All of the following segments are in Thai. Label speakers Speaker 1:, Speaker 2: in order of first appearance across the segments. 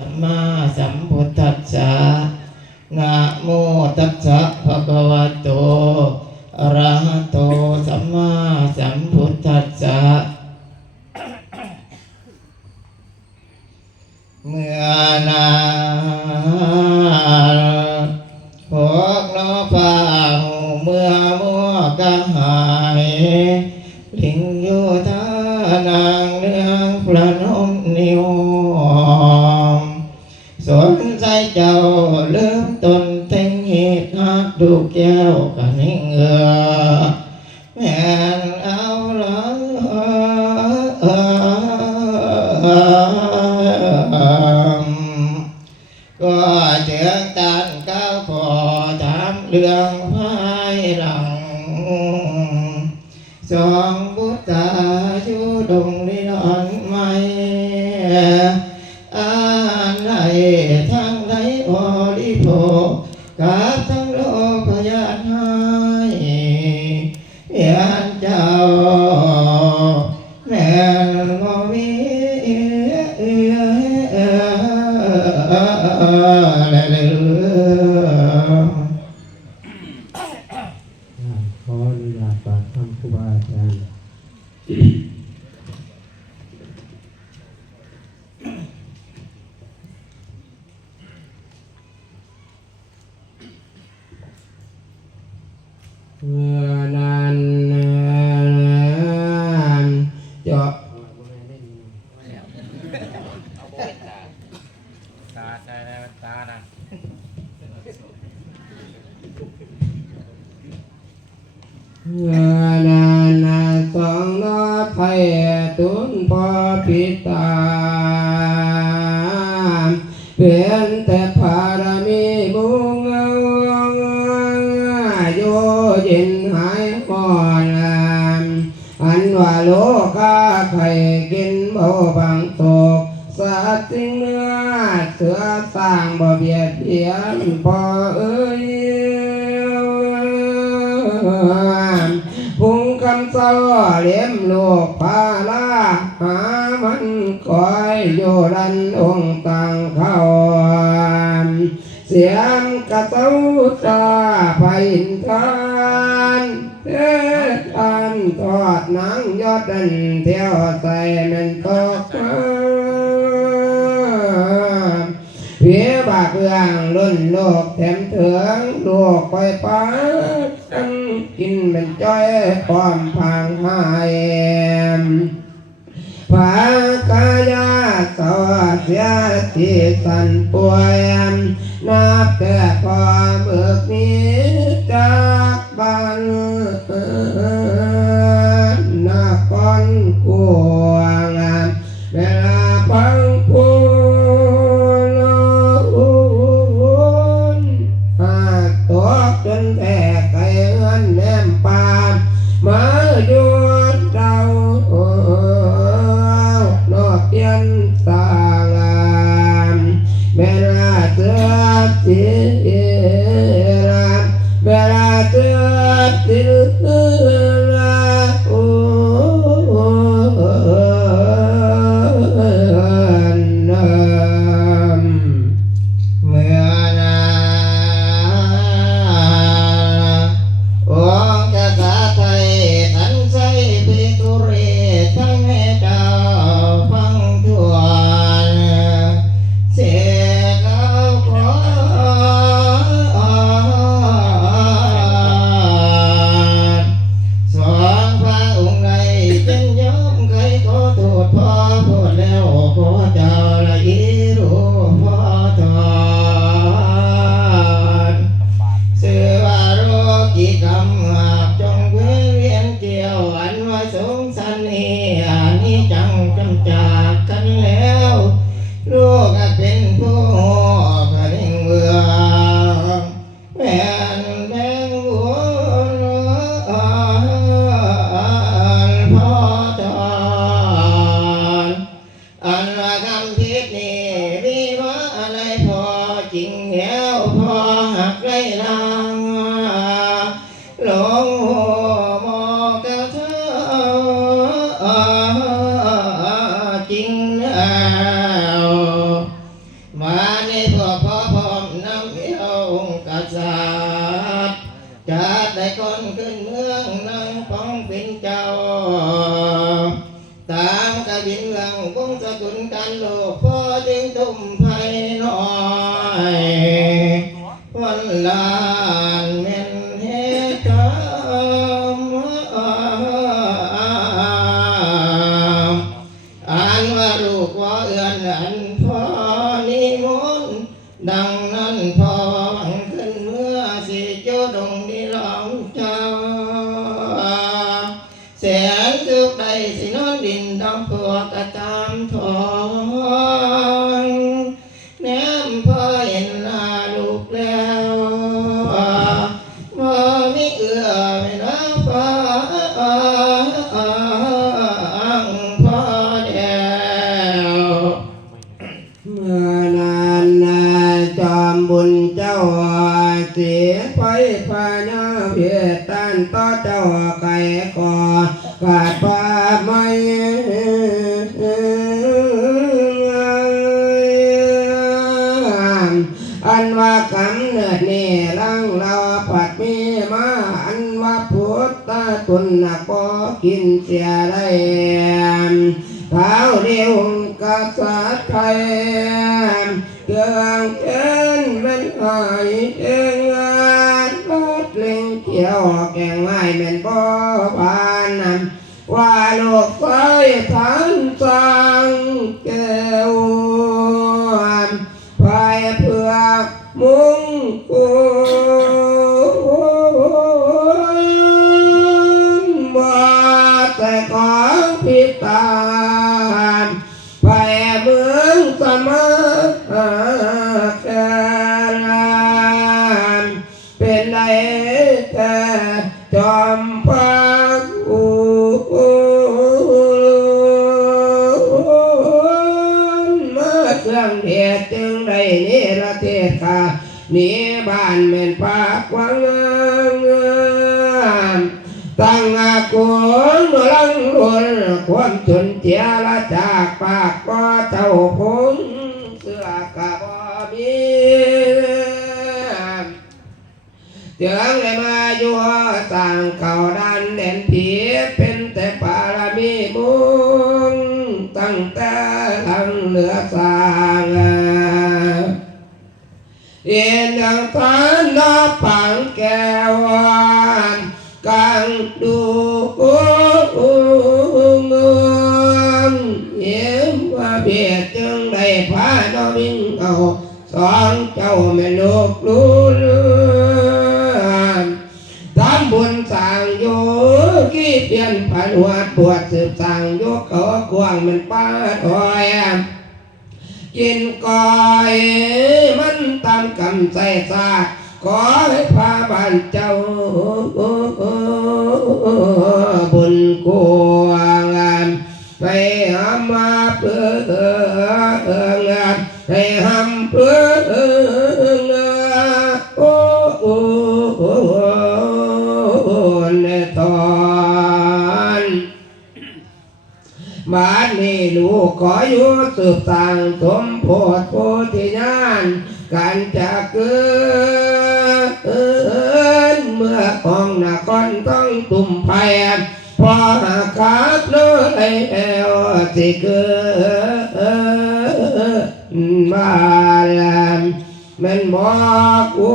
Speaker 1: สัมมาสัมพุทธัสสะนะโมตัสสะภะ เหตุหักดูแก้วกันนิ่งเอือแม่นเอาละก็เจืองตันก้าวขอถามเรื่องภายหลังสองบุตรอยู่ดงนิรันดร์
Speaker 2: ขออนุญาตฝากคำครูบาอาจารย์เมื่อนานนานเจาะ
Speaker 3: ตาใช่แล้วตานะ
Speaker 2: เมื่อ นานนาสองนอไทยตุนพอพิตามเพียนแต่ภารมีบุงโยเย็นหายก่อนอันว่าโลกาไข่กินบ่บังตกสัตว์สิ่งเนื้อเสือสร้างบ่เบียดเบียนพอ เศร้าเลี้ยมลูกพาลาหามันคอยอยู่ดันองต่างเข้าเสียงกระเต้าตาไฟอินทานเทอันทอดนังยอดดันเที่ยวใส่มันตกมา เพียบาก เรื่องล้นโลกแถมเถืองโลกไปป้ากันกินเป็นจ้อยความพังหายผากายาสวัสยาที่สันป่วยนับแต่ความเบิกนี้จ้า อันว่าลูกว่าเอือน
Speaker 1: อันพ่อนิมนต์ดัง เจ้าเสีย
Speaker 2: ไปพาญาเพียตันต่อเจ้าไก่ก่อกาดป่าไม่อันว่ากำเนิดนี่ลังเราปัดมีมาอันว่าพุทธตุนนะก็กินเสียได้เท้าเดียวกษัตริย์ไทยเกืองเอ ยเองงานรถเล็งเขียวแกงไม้เป็นบ่บานนำว่าโลกไฟทานสังแก้วไฟเผือมุงกูบ่แต่ของพิตาไปเมืองสมา เทศกานีบ้านแม่นปากวังงามตั้งอากุลลังรุนความจนเจียละจากปากก็เจ้าพงเสื้อกะบ่มีเจืองเลยมาอยู่ต่างเก่าดันเด่นผีเป็นแต่ปารมีมุงตั้งแต่หลังเหลือสาง เอ็นยังทานนาปังแก้วานกังดูเงเยี่ยมว่าเบียดจึงได้พาน้องมิงเอาสองเจ้าแม่ลูกรู้เรื่องทำบุญสั่งโยกี้เปลี่ยนผันหัวปวดสืบสั่งโยกเขากวางมันป้าถอย กินก่อยมันตามกำใส่ซาขอให้พาบ้านเจ้าบุญกวานไปหามาเพื่องานให้หำเพื่อ ลูกขออยู่สืบสังสมโพธิโพธิญาณการจะเกิดเมื่อของนาครต้องตุ่มไผ่พอหากขาดเนื้อวสิเกิดมาลำแม่นบอกกู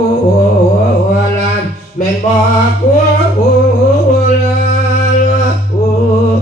Speaker 2: ลำแม่นบอกกู